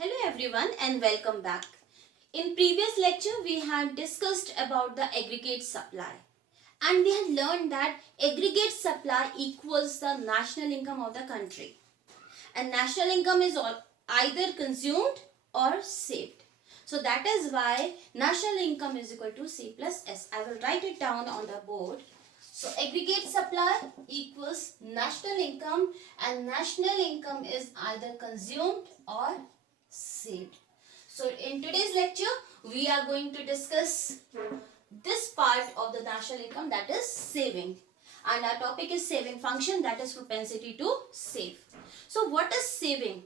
Hello everyone and welcome back. In previous lecture we had discussed about the aggregate supply and we had learned that aggregate supply equals the national income of the country and national income is either consumed or saved. So that is why national income is equal to C plus S. I will write it down on the board. So aggregate supply equals national income and national income is either consumed or saved. So in today's lecture we are going to discuss this part of the national income, that is saving, and our topic is saving function, that is propensity to save. So what is saving?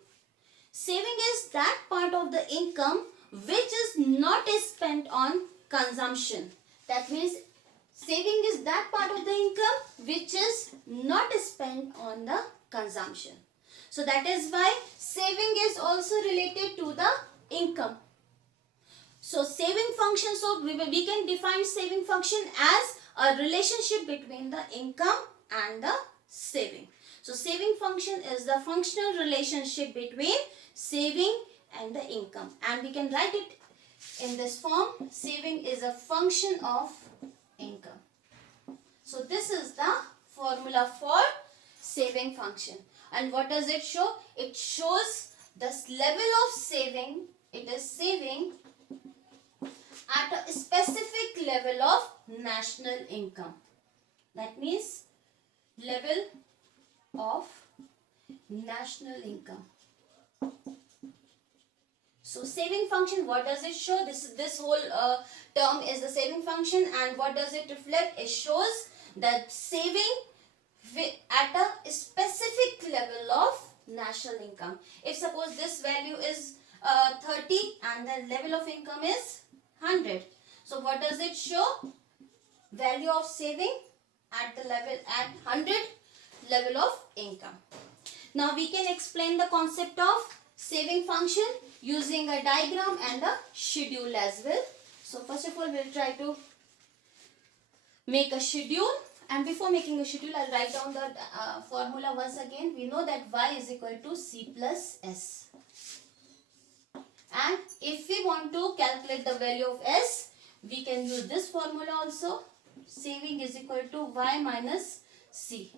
Saving is that part of the income which is not spent on consumption. That means saving is that part of the income which is not spent on the consumption. So that is why saving is also related to the income. So saving function, so we can define saving function as a relationship between the income and the saving. So saving function is the functional relationship between saving and the income, and we can write it in this form: saving is a function of income. So this is the formula for saving function. And what does it show? It shows this level of saving. It is saving at a specific level of national income. That means level of national income. So saving function, what does it show? This whole term is the saving function, and what does it reflect? It shows that saving at a specific level of national income. If suppose this value is 30 and the level of income is 100. So what does it show? Value of saving at the level at 100 level of income. Now we can explain the concept of saving function using a diagram and a schedule as well. So first of all we'll try to make a schedule, and before making a schedule I'll write down the formula once again. We know that y is equal to C plus S, and if we want to calculate the value of S we can use this formula also. Saving is equal to y minus C.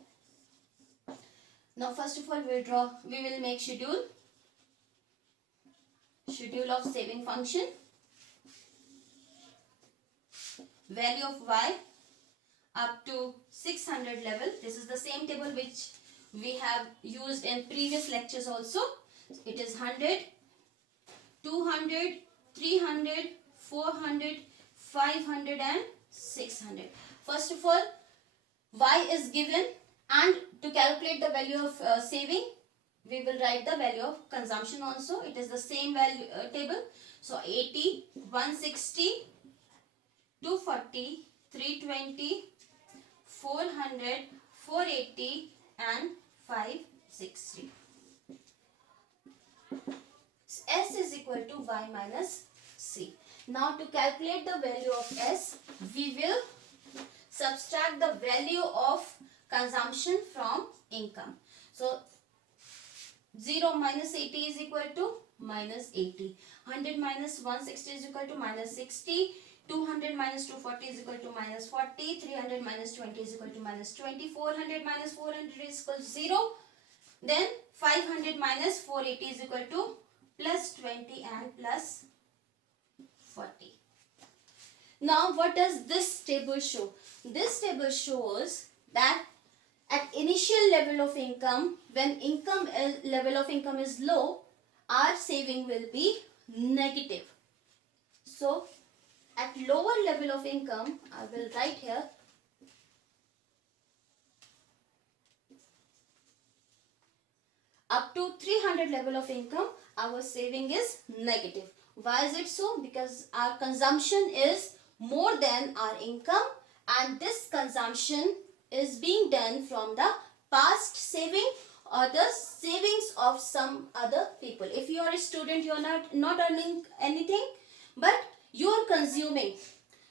Now first of all we will make schedule of saving function. Value of y up to 600 level. This is the same table which we have used in previous lectures also. It is 100, 200, 300, 400, 500 and 600. First of all, y is given, and to calculate the value of saving we will write the value of consumption also. It is the same value table. So 80, 160, 240, 320, 400, 480 and 560. S is equal to y minus C. Now to calculate the value of S, we will subtract the value of consumption from income. So 0 minus 80 is equal to minus 80. 100 minus 160 is equal to minus 60. 200 minus 240 is equal to minus 40. 300 minus 20 is equal to minus 20. 400 minus 400 is equal to 0. Then 500 minus 480 is equal to plus 20 and plus 40. Now what does this table show? This table shows that at initial level of income, when level of income is low, our saving will be negative. So at lower level of income, I will write here up to 300 level of income, our saving is negative. Why is it so? Because our consumption is more than our income, and this consumption is being done from the past saving or the savings of some other people. If you are a student, you are not earning anything, but you are consuming.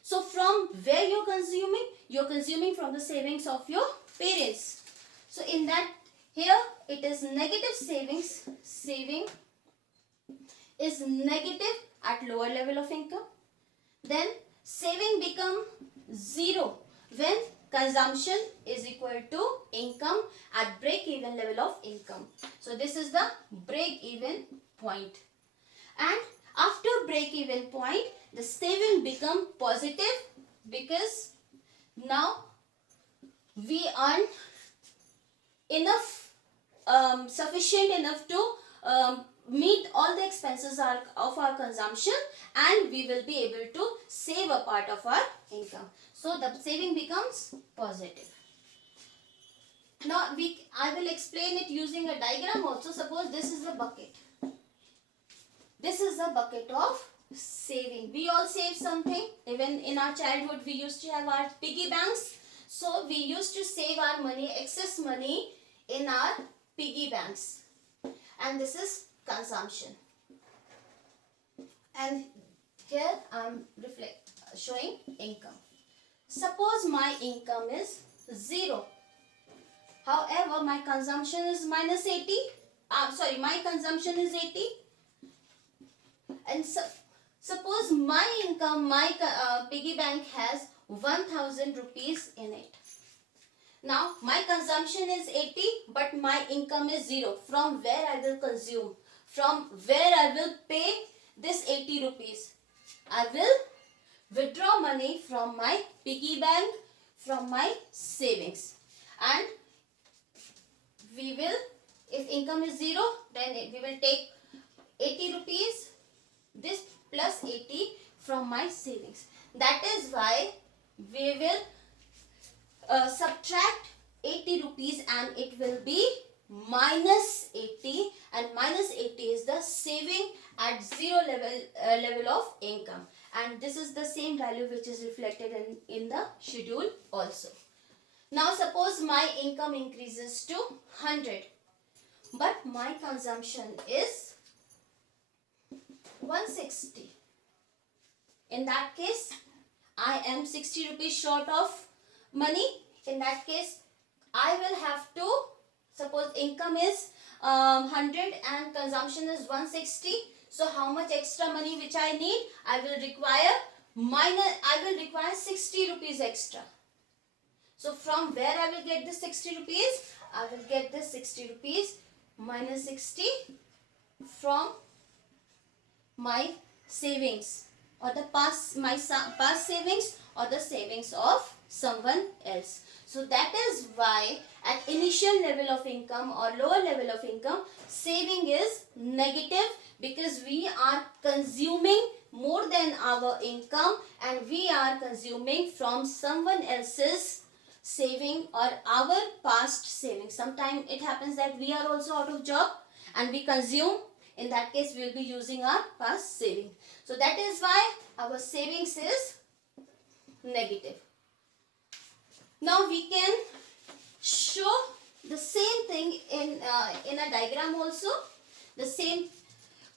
So from where you are consuming? You are consuming from the savings of your parents. So in that, here it is negative savings, saving is negative at lower level of income. Then saving become zero when consumption is equal to income at break even level of income. So this is the break even point. And after break even point, the saving become positive because now we earn enough, sufficient enough to meet all the expenses of our consumption, and we will be able to save a part of our income. So the saving becomes positive. Now I will explain it using a diagram also. Suppose this is the bucket. This is the bucket of saving. We all save something. Even in our childhood we used to have our piggy banks. So we used to save our money, excess money in our piggy banks. And this is consumption. And here I am showing income. Suppose my income is 0. However, my consumption is minus 80. My consumption is 80. And suppose my income, my piggy bank has 1000 rupees in it. Now my consumption is 80, but my income is 0. From where I will consume? From where I will pay this 80 rupees? I will withdraw money from my piggy bank, from my savings. And we will, if income is 0, then we will take 80 rupees, this plus 80 from my savings. That is why we will subtract 80 rupees and it will be minus 80, and minus 80 is the saving at 0 level of income, and this is the same value which is reflected in the schedule also. Now suppose my income increases to 100, but my consumption is 160. In that case, I am 60 rupees short of money. In that case, I will have to, suppose income is 100 and consumption is 160. So how much extra money which I need? I will require 60 rupees extra. So from where I will get this 60 rupees? I will get this 60 rupees minus 60 from my savings, or the past savings, or the savings of someone else. So that is why at initial level of income or lower level of income, saving is negative, because we are consuming more than our income and we are consuming from someone else's saving or our past savings. Sometimes it happens that we are also out of job and we consume. In that case, we will be using our past saving. So that is why our savings is negative. Now we can show the same thing in a diagram also. The same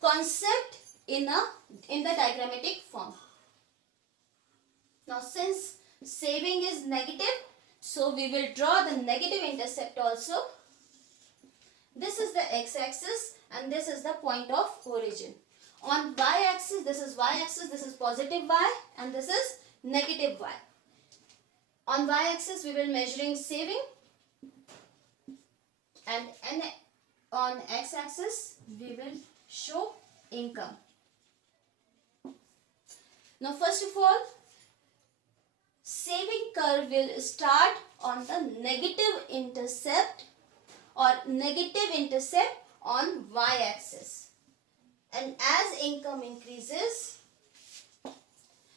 concept in the diagrammatic form. Now since saving is negative, so we will draw the negative intercept also. This is the x-axis and this is the point of origin. On y-axis, this is y-axis, this is positive y and this is negative y. On y-axis, we will measuring saving, and on x-axis, we will show income. Now first of all, saving curve will start on the negative intercept on y-axis, and as income increases,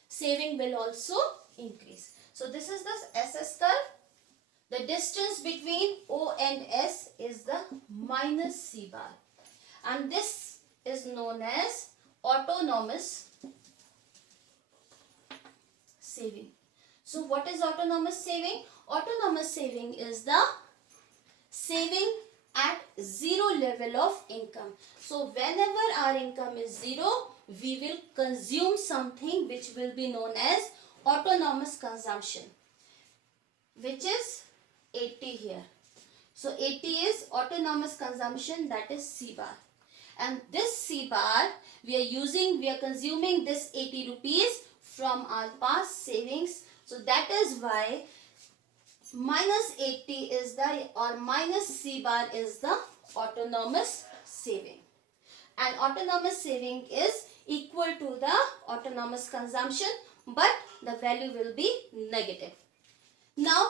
saving will also increase. So this is the SS curve. The distance between O and S is the minus C bar, and this is known as autonomous saving. So what is autonomous saving? Autonomous saving is the saving at 0 level of income. So whenever our income is 0, we will consume something which will be known as autonomous consumption, which is 80 here. So 80 is autonomous consumption, that is C bar. And this C bar we are consuming this 80 rupees from our past savings. So that is why minus 80 is the, or minus C bar is the autonomous saving. And autonomous saving is equal to the autonomous consumption, but the value will be negative. Now,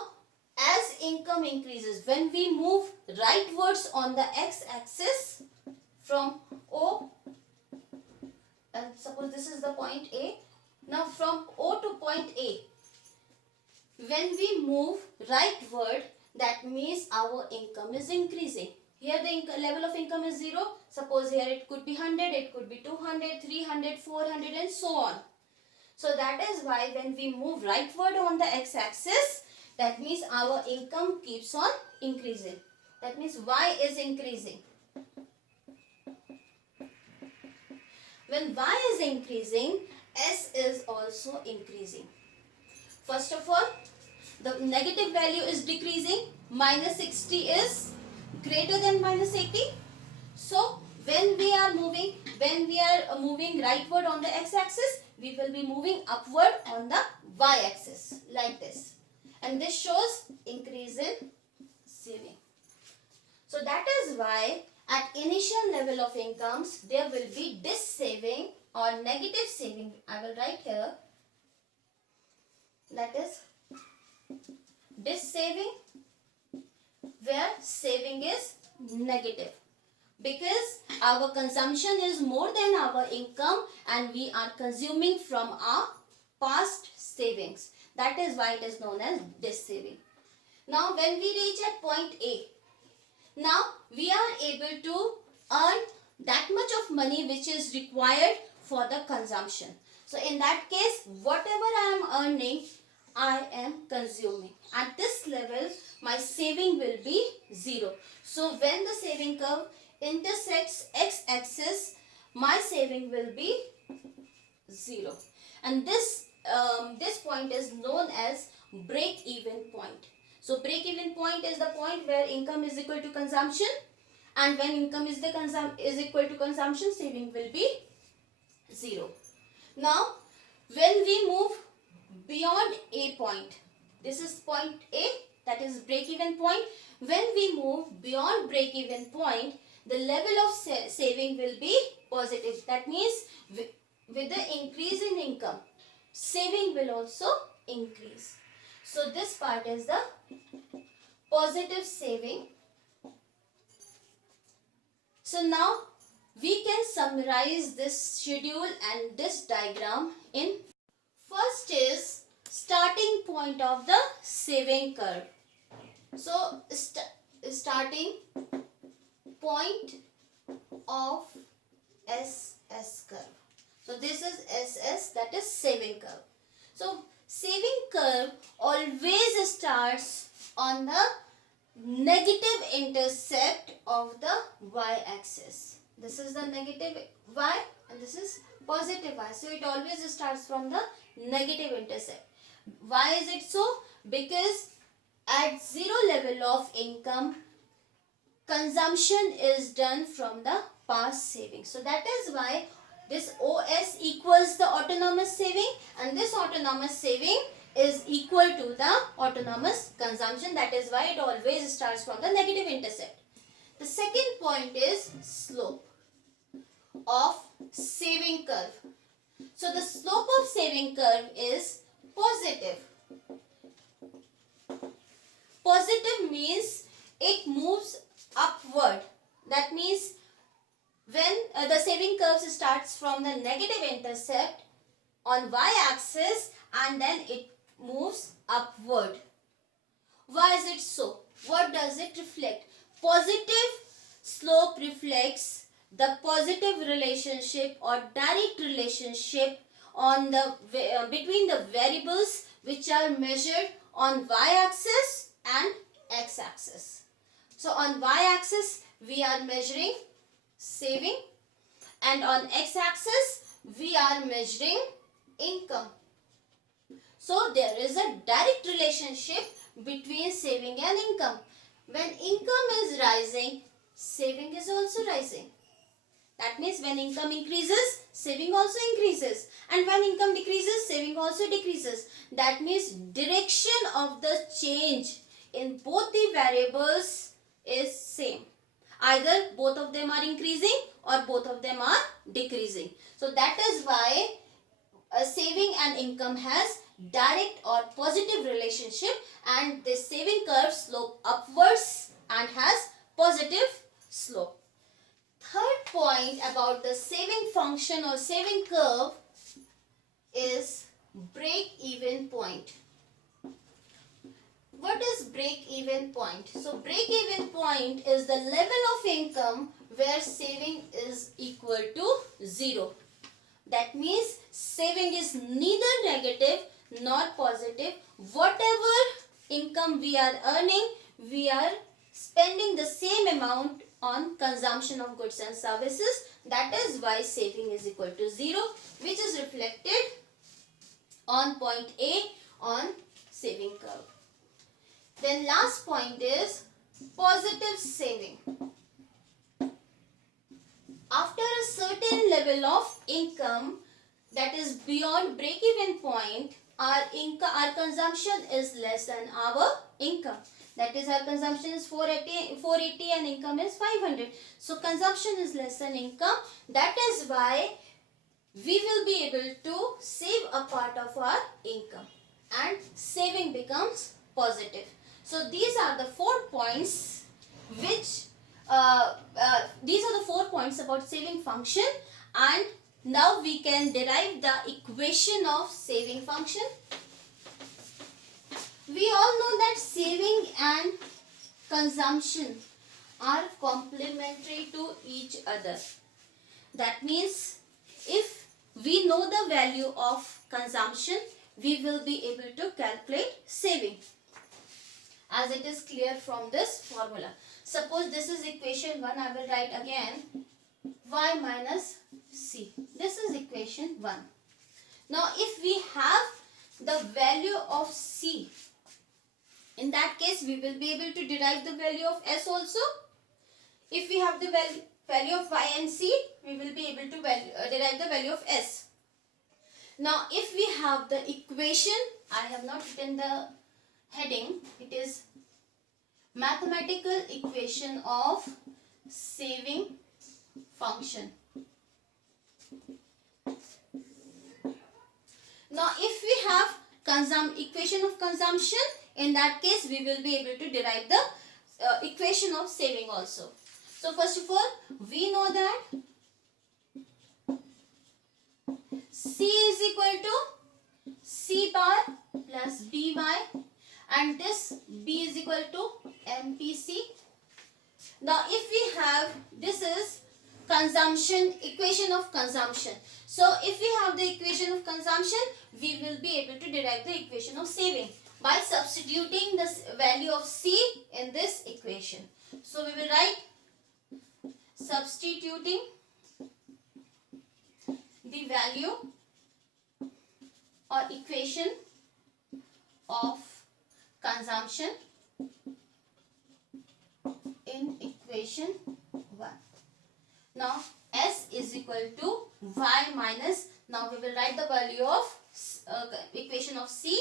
as income increases, when we move rightwards on the x-axis from O, and suppose this is the point A. Now from O to point A, when we move rightward, that means our income is increasing. Here the level of income is 0. Suppose here it could be 100, it could be 200, 300, 400 and so on. So that is why when we move rightward on the x-axis, that means our income keeps on increasing. That means Y is increasing. When Y is increasing, S is also increasing. First of all, the negative value is decreasing. Minus 60 is greater than minus 80. So when we are moving rightward on the x-axis, we will be moving upward on the y-axis like this. And this shows increase in saving. So that is why at initial level of incomes, there will be this saving or negative saving. I will write here. That is this saving, where saving is negative. Because our consumption is more than our income and we are consuming from our past savings. That is why it is known as this saving. Now when we reach at point A, now we are able to earn that much of money which is required for the consumption. So in that case, whatever I am earning, I am consuming. At this level, my saving will be 0. So when the saving curve intersects x-axis, my saving will be 0. And this point is known as break-even point. So break-even point is the point where income is equal to consumption, and when income is equal to consumption, saving will be 0. Now, when we move beyond A point, this is point A, that is break-even point. When we move beyond break-even point, the level of saving will be positive. That means with the increase in income, saving will also increase. So this part is the positive saving. So now we can summarize this schedule and this diagram in. First is starting point of the saving curve. So starting point of SS curve. So this is SS, that is saving curve. So saving curve always starts on the negative intercept of the y-axis. This is the negative y and this is positive y. So it always starts from the negative intercept. Why is it so? Because at 0 level of income, consumption is done from the past saving. So that is why this OS equals the autonomous saving, and this autonomous saving is equal to the autonomous consumption. That is why it always starts from the negative intercept. The second point is slope of saving curve. So the slope of saving curve is positive. Positive means it moves upward. That means when the saving curve starts from the negative intercept on y-axis and then it moves upward. Why is it so? What does it reflect? Positive slope reflects the positive relationship or direct relationship on the between the variables which are measured on y-axis and x-axis. So on y-axis we are measuring saving and on x-axis we are measuring income. So there is a direct relationship between saving and income. When income is rising, saving is also rising. That means when income increases, saving also increases. And when income decreases, saving also decreases. That means direction of the change in both the variables is same. Either both of them are increasing or both of them are decreasing. So that is why saving and income has direct or positive relationship, and the saving curve slope upwards and has positive slope. Third point about the saving function or saving curve is break-even point. What is break-even point? So break-even point is the level of income where saving is equal to 0. That means saving is neither negative nor positive. Whatever income we are earning, we are spending the same amount on consumption of goods and services. That is why saving is equal to 0, which is reflected on point A on saving curve. Then last point is positive saving. After a certain level of income, that is beyond break-even point, our consumption is less than our income. That is, our consumption is 480 and income is 500. So consumption is less than income. That is why we will be able to save a part of our income and saving becomes positive. So these are the 4 points which these are the 4 points about saving function, and now we can derive the equation of saving function. We all know that saving and consumption are complementary to each other. That means if we know the value of consumption, we will be able to calculate saving, as it is clear from this formula. Suppose this is equation 1, I will write again y minus c. This is equation 1. Now if we have the value of c, in that case we will be able to derive the value of s also. If we have the value of y and c, we will be able to derive the value of s. Now if we have the equation, I have not written the heading, it is mathematical equation of saving function. Now if we have equation of consumption, in that case we will be able to derive the equation of saving also. So first of all, we know that C is equal to C bar plus BY, and this B is equal to MPC. Now if we have, this is consumption, equation of consumption. So if we have the equation of consumption, we will be able to derive the equation of saving by substituting the value of C in this equation. So we will write substituting the value or equation of consumption in equation 1. Now S is equal to Y minus, now we will write the value of equation of C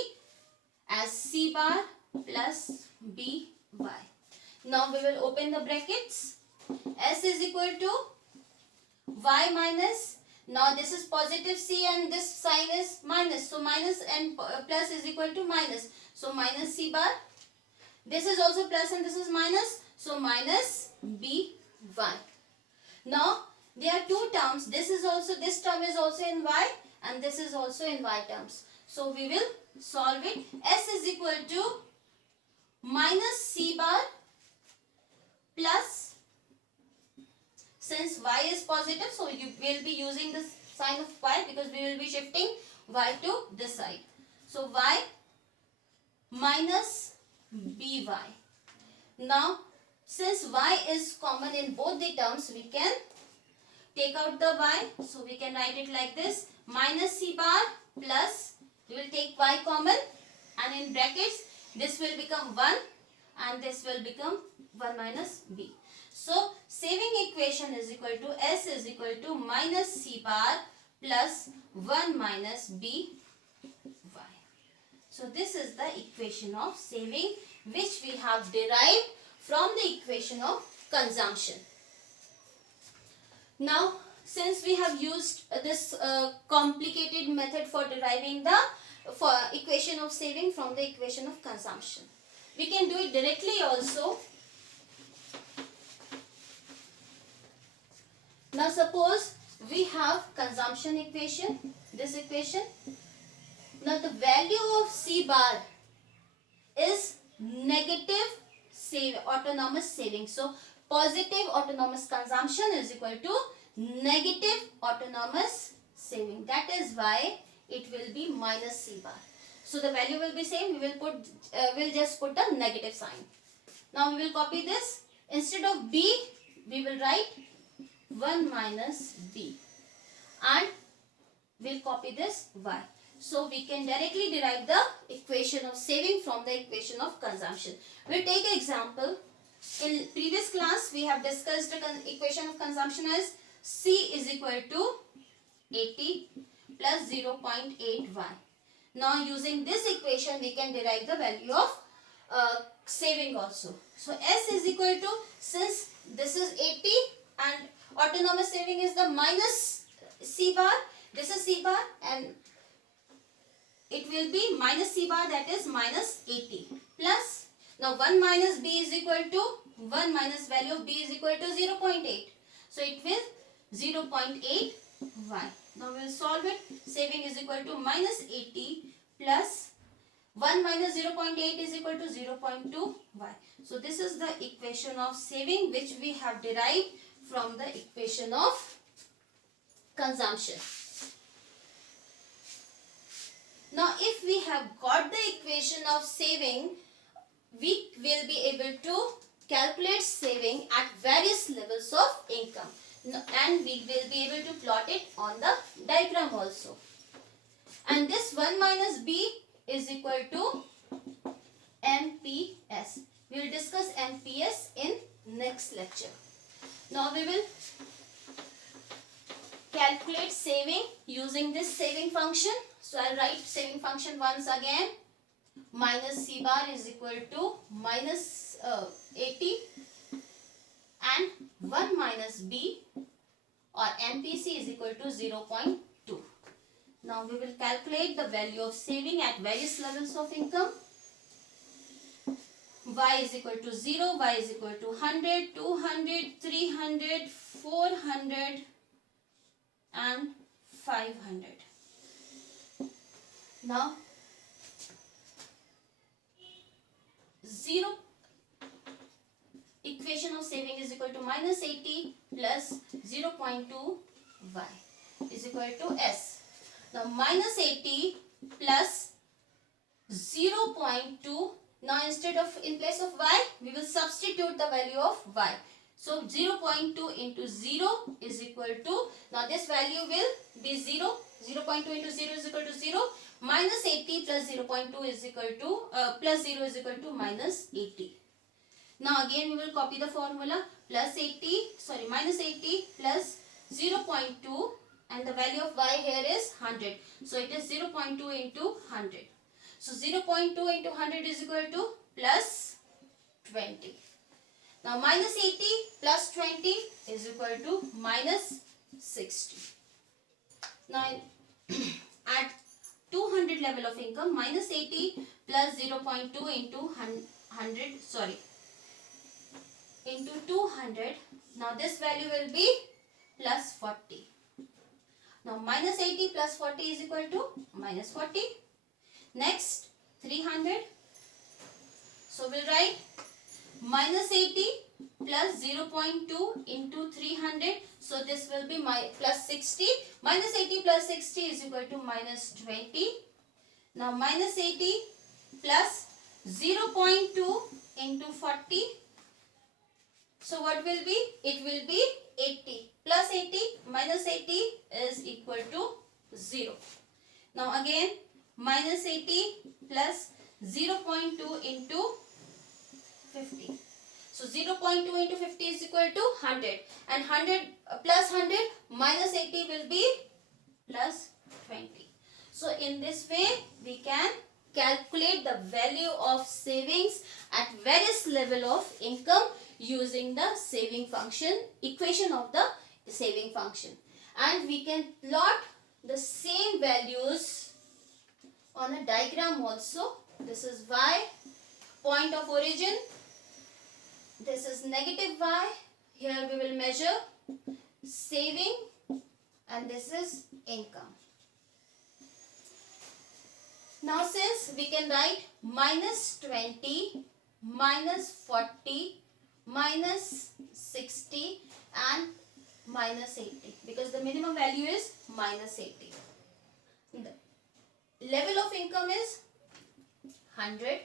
as C bar plus BY. Now we will open the brackets. S is equal to Y minus, now this is positive C and this sign is minus, so minus and plus is equal to minus, so minus C bar. This is also plus and this is minus, so minus BY. Now there are two terms, this term is also in Y and this is also in Y terms. So we will solve it. S is equal to minus C bar plus, since Y is positive, so you will be using the sign of Y because we will be shifting Y to this side. So Y minus BY. Now since Y is common in both the terms, we can take out the Y. So we can write it like this, minus C bar plus, we will take Y common and in brackets this will become 1 and this will become 1 minus B. So saving equation is equal to S is equal to minus C bar plus 1 minus B y. So this is the equation of saving which we have derived from the equation of consumption. Now since we have used this complicated method for deriving the equation of saving from the equation of consumption, we can do it directly also. Now suppose we have consumption equation, this equation. Now the value of C bar is negative autonomous saving. So positive autonomous consumption is equal to negative autonomous saving. That is why it will be minus C bar. So the value will be same. We will we'll just put a negative sign. Now we will copy this. Instead of B, we will write 1 minus B, and we'll copy this y. So we can directly derive the equation of saving from the equation of consumption. We'll take an example. In previous class, we have discussed the equation of consumption as C is equal to 80 plus 0.8 y. Now using this equation, we can derive the value of saving also. So S is equal to, since this is 80 and autonomous saving is the minus C bar, this is C bar, and it will be minus C bar, that is minus 80, plus, now 1 minus B is equal to 1 minus value of B is equal to 0.8. So it will 0.8 y. Now we will solve it. Saving is equal to minus 80 plus 1 minus 0.8 is equal to 0.2 y. So this is the equation of saving which we have derived from the equation of consumption. Now if we have got the equation of saving, we will be able to calculate saving at various levels of income, and we will be able to plot it on the diagram also. And this 1 minus B is equal to MPS. We will discuss MPS in next lecture. Now we will calculate saving using this saving function. So I'll write saving function once again. Minus C bar is equal to minus 80 and 1 minus B or MPC is equal to 0.2. Now we will calculate the value of saving at various levels of income. Y is equal to 0, Y is equal to 100, 200, 300, 400 and 500. Now 0 equation of saving is equal to minus 80 plus 0.2 y is equal to S. Now minus 80 plus 0.2. Now instead of, in place of y, we will substitute the value of y. So 0.2 into 0 is equal to, now this value will be 0. 0.2 into 0 is equal to 0. Minus 80 plus 0.2 is equal to, plus 0 is equal to minus 80. Now again we will copy the formula. Minus 80 plus 0.2, and the value of y here is 100. So it is 0.2 into 100. So 0.2 into 100 is equal to plus 20. Now minus 80 plus 20 is equal to minus 60. Now at 200 level of income, minus 80 plus 0.2 into 200. Now this value will be plus 40. Now minus 80 plus 40 is equal to minus 40. Next 300. So we'll write minus 80 plus 0.2 into 300. So this will be plus 60. Minus 80 plus 60 is equal to minus 20. Now minus 80 plus 0.2 into 40. So what will be? It will be 80. Plus 80 minus 80 is equal to 0. Now again minus 80 plus 0.2 into 50. So 0.2 into 50 is equal to 100, and 100 plus 100 minus 80 will be plus 20. So in this way we can calculate the value of savings at various level of income using the saving function, equation of the saving function. And we can plot the same values on a diagram also. This is y, point of origin. This is negative y. Here we will measure saving, and this is income. Now since we can write minus 20, minus 40, minus 60 and minus 80, because the minimum value is minus 80. The level of income is 100,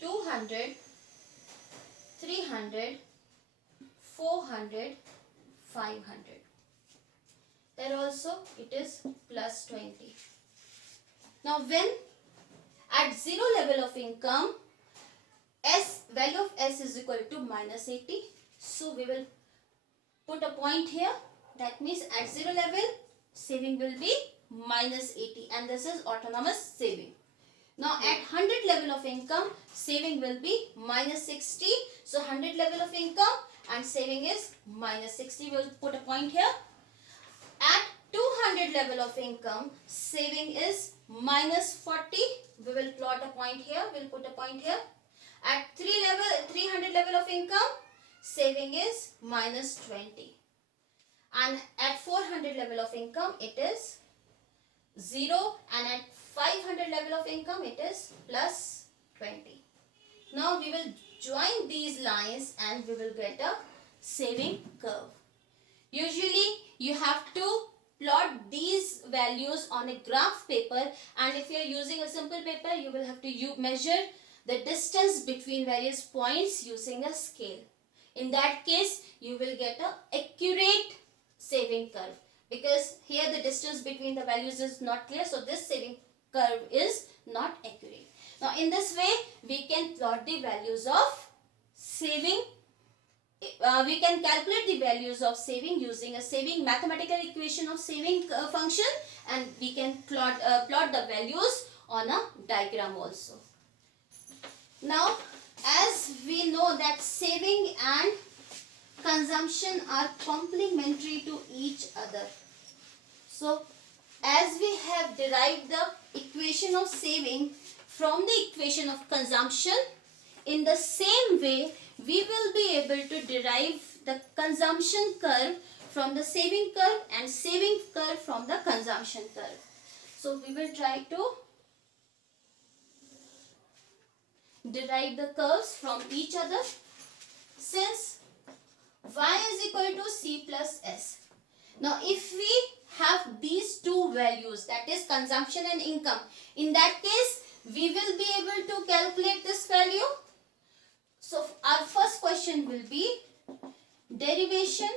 200, 300, 400, 500. There also it is plus 20. Now when at zero level of income, value of S is equal to minus 80. So we will put a point here. That means at zero level, saving will be minus 80, and this is autonomous saving. Now at 100 level of income, saving will be minus 60. So 100 level of income and saving is minus 60. We will put a point here. At 200 level of income, saving is minus 40. We will plot a point here. We will put a point here. At 300 level of income, saving is minus 20. And at 400 level of income, it is 0. And at 500 level of income, it is plus 20. Now we will join these lines and we will get a saving curve. Usually you have to plot these values on a graph paper, and if you are using a simple paper, you will have to measure the distance between various points using a scale. In that case, you will get an accurate saving curve, because here the distance between the values is not clear, so this saving curve is not accurate. Now in this way, we can plot the values of saving. We can calculate the values of saving using a saving mathematical equation of saving function, and we can plot the values on a diagram also. Now as we know that saving and consumption are complementary to each other. So as we have derived the equation of saving from the equation of consumption, in the same way we will be able to derive the consumption curve from the saving curve and saving curve from the consumption curve. So we will try to derive the curves from each other. Since y is equal to c plus s. Now if we have these two values, that is consumption and income, in that case we will be able to calculate this value. So our first question will be derivation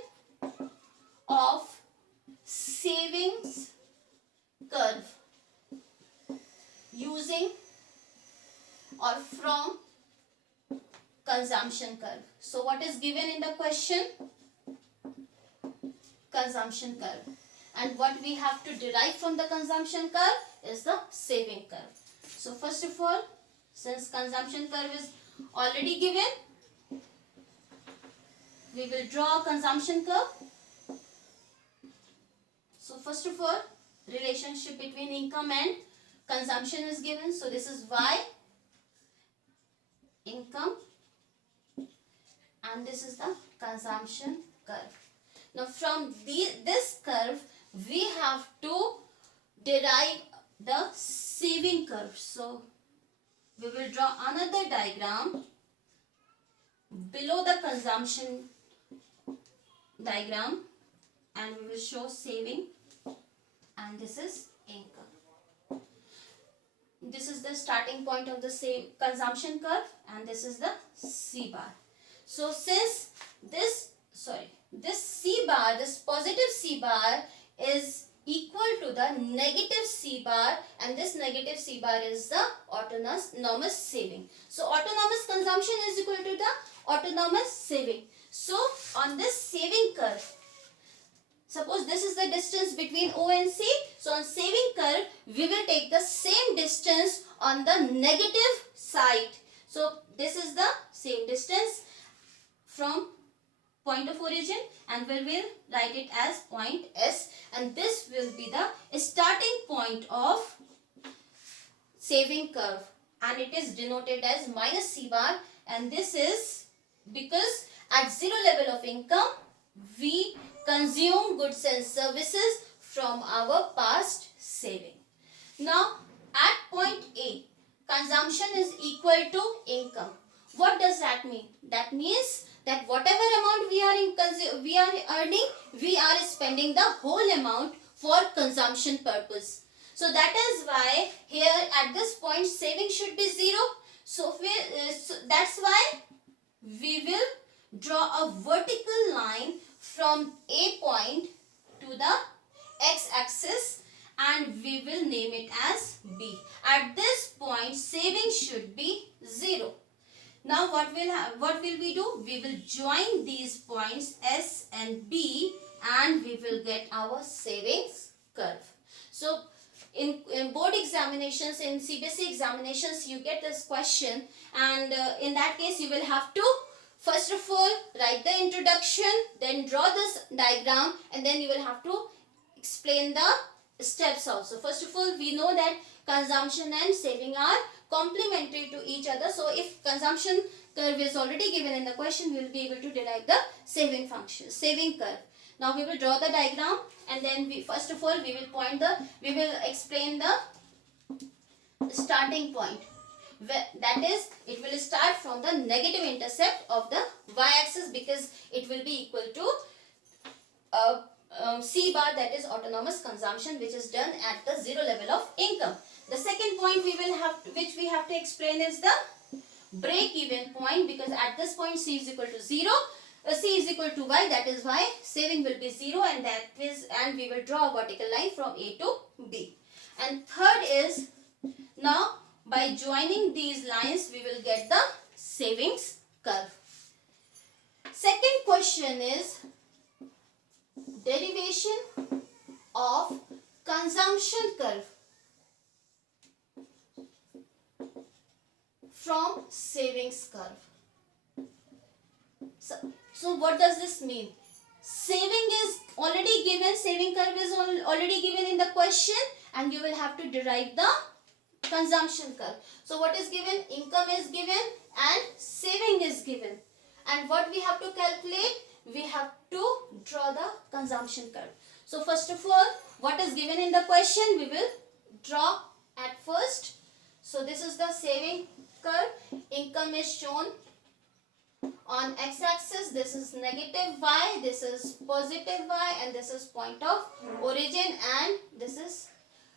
of savings curve using or from consumption curve. So what is given in the question? Consumption curve. And what we have to derive from the consumption curve is the saving curve. So first of all, since consumption curve is already given, we will draw a consumption curve. So first of all, relationship between income and consumption is given. So this is y, income, and this is the consumption curve. Now from this curve, we have to derive the saving curve. So we will draw another diagram below the consumption diagram, and we will show saving, and this is income. This is the starting point of the consumption curve, and this is the C bar. So since this C bar, this positive C bar is equal to the negative C bar, and this negative C bar is the autonomous saving. So autonomous consumption is equal to the autonomous saving. So on this saving curve, suppose this is the distance between O and C. So on saving curve, we will take the same distance on the negative side. So this is the same distance from point of origin, and we will write it as point S, and this will be the starting point of saving curve, and it is denoted as minus C bar, and this is because at zero level of income we consume goods and services from our past saving. Now at point A, consumption is equal to income. What does that mean? That means that whatever amount we are earning, we are spending the whole amount for consumption purpose. So that is why here at this point saving should be 0. So that's why we will draw a vertical line from A point to the x-axis, and we will name it as B. At this point saving should be 0. Now what will we do? We will join these points S and B, and we will get our savings curve. So in board examinations, in CBSE examinations, you get this question, and in that case you will have to first of all write the introduction, then draw this diagram, and then you will have to explain the steps also. First of all, we know that consumption and saving are complementary to each other. So if consumption curve is already given in the question, we will be able to derive the saving function, saving curve. Now we will draw the diagram, and then first of all we will explain the starting point. That is, it will start from the negative intercept of the y-axis, because it will be equal to C bar, that is autonomous consumption, which is done at the zero level of income. The second point which we have to explain is the break-even point, because at this point C is equal to 0, C is equal to y, that is why saving will be 0, and we will draw a vertical line from A to B. And third is, now by joining these lines we will get the savings curve. Second question is derivation of consumption curve from savings curve. So what does this mean? Saving is already given, saving curve is already given in the question, and you will have to derive the consumption curve. So what is given? Income is given and saving is given. And what we have to calculate? We have to draw the consumption curve. So first of all, what is given in the question? We will draw at first. So this is the saving curve. Income is shown on x-axis. This is negative y, this is positive y, and this is point of origin, and this is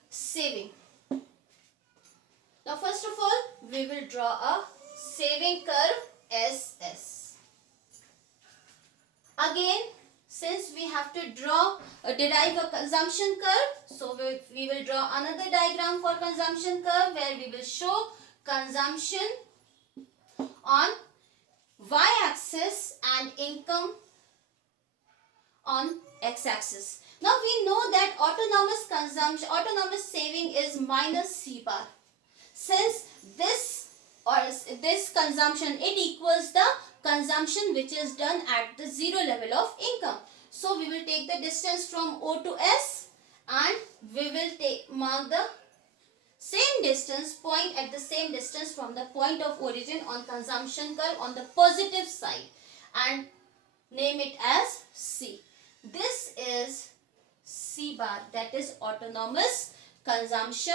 saving. Now first of all, we will draw a saving curve SS. Again, since we have to derive a consumption curve, so we will draw another diagram for consumption curve, where we will show consumption on y-axis and income on x-axis. Now we know that autonomous saving is minus C bar. Since this consumption, it equals the consumption which is done at the zero level of income. So we will take the distance from O to S, and we will mark the same distance, point at the same distance from the point of origin on consumption curve on the positive side, and name it as C. This is C bar, that is autonomous consumption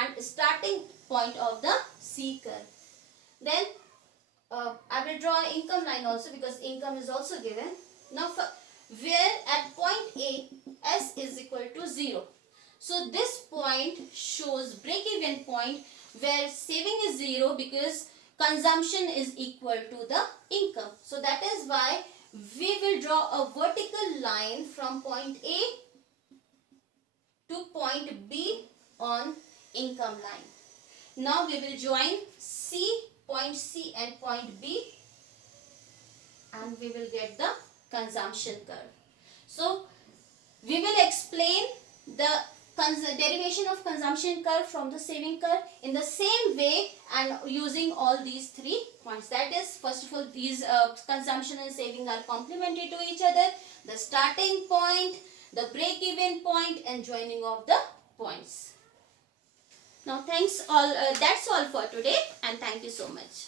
and starting point of the C curve. Then I will draw an income line also, because income is also given. Now where at point A, S is equal to 0. So this point shows break-even point where saving is 0, because consumption is equal to the income. So that is why we will draw a vertical line from point A point B on income line. Now we will join point C and point B, and we will get the consumption curve. So we will explain the derivation of consumption curve from the saving curve in the same way and using all these 3 points. That is, first of all, these consumption and saving are complementary to each other. The starting point, the break-even point, and joining of the points. Now, thanks all. That's all for today, and thank you so much.